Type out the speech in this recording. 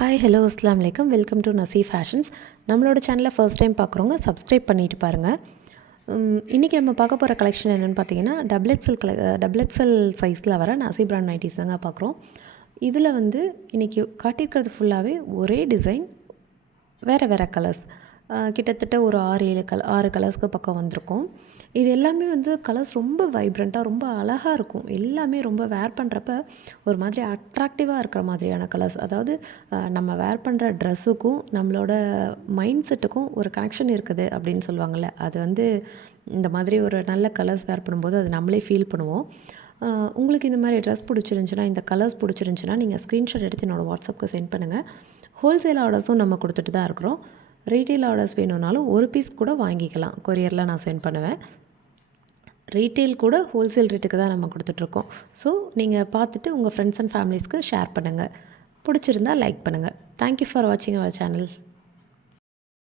Hi hello அஸ்லாம் வலைக்கம் welcome to நசி fashions நம்மளோட சேனலை ஃபர்ஸ்ட் டைம் பார்க்குறவங்க சப்ஸ்கிரைப் பண்ணிட்டு பாருங்கள் இன்றைக்கி நம்ம பார்க்க போகிற கலெக்ஷன் என்னென்னு பார்த்தீங்கன்னா டபுள் எக்ஸல் கல டபுள் எக்ஸல் சைஸில் வர நசி பிராண்ட் நைட்டிஸ் தாங்க பார்க்குறோம். இதில் வந்து இன்றைக்கி காட்டியிருக்கிறது ஃபுல்லாகவே ஒரே டிசைன் வேறு வேறு கலர்ஸ் கிட்டத்தட்ட ஒரு ஆறு ஏழு கல ஆறு கலர்ஸ்க்கு பக்கம் வந்திருக்கும். இது எல்லாமே வந்து கலர்ஸ் ரொம்ப வைப்ரண்ட்டாக ரொம்ப அழகாக இருக்கும். எல்லாமே ரொம்ப வேர் பண்ணுறப்ப ஒரு மாதிரி அட்ராக்டிவாக இருக்கிற மாதிரியான கலர்ஸ் அதாவது நம்ம வேர் பண்ணுற ட்ரெஸ்ஸுக்கும் நம்மளோட மைண்ட் செட்டுக்கும் ஒரு கனெக்ஷன் இருக்குது அப்படின்னு சொல்லுவாங்கள்ல அது வந்து இந்த மாதிரி ஒரு நல்ல கலர்ஸ் வேர் பண்ணும்போது அது நம்மளே ஃபீல் பண்ணுவோம். உங்களுக்கு இந்த மாதிரி ட்ரெஸ் பிடிச்சிருந்துச்சுன்னா இந்த கலர்ஸ் பிடிச்சிருந்துச்சுன்னா நீங்கள் ஸ்க்ரீன்ஷாட் எடுத்து என்னோடய வாட்ஸ்அப்புக்கு சென்ட் பண்ணுங்கள் ஹோல்சேல் ஆர்டர்ஸும் நம்ம கொடுத்துட்டு தான் இருக்கிறோம். ரீட்டெயில் ஆர்டர்ஸ் வேணும்னாலும் ஒரு பீஸ் கூட வாங்கிக்கலாம். கொரியரில் நான் சென்ட் பண்ணுவேன். ரீட்டெயில் கூட ஹோல்சேல் ரேட்டுக்கு தான் நம்ம கொடுத்துட்ருக்கோம். ஸோ நீங்கள் பார்த்துட்டு உங்கள் ஃப்ரெண்ட்ஸ் அண்ட் ஃபேமிலிஸ்க்கு ஷேர் பண்ணுங்கள் பிடிச்சிருந்தா லைக் பண்ணுங்கள் தேங்க்யூ ஃபார் வாட்சிங் அவர் சேனல்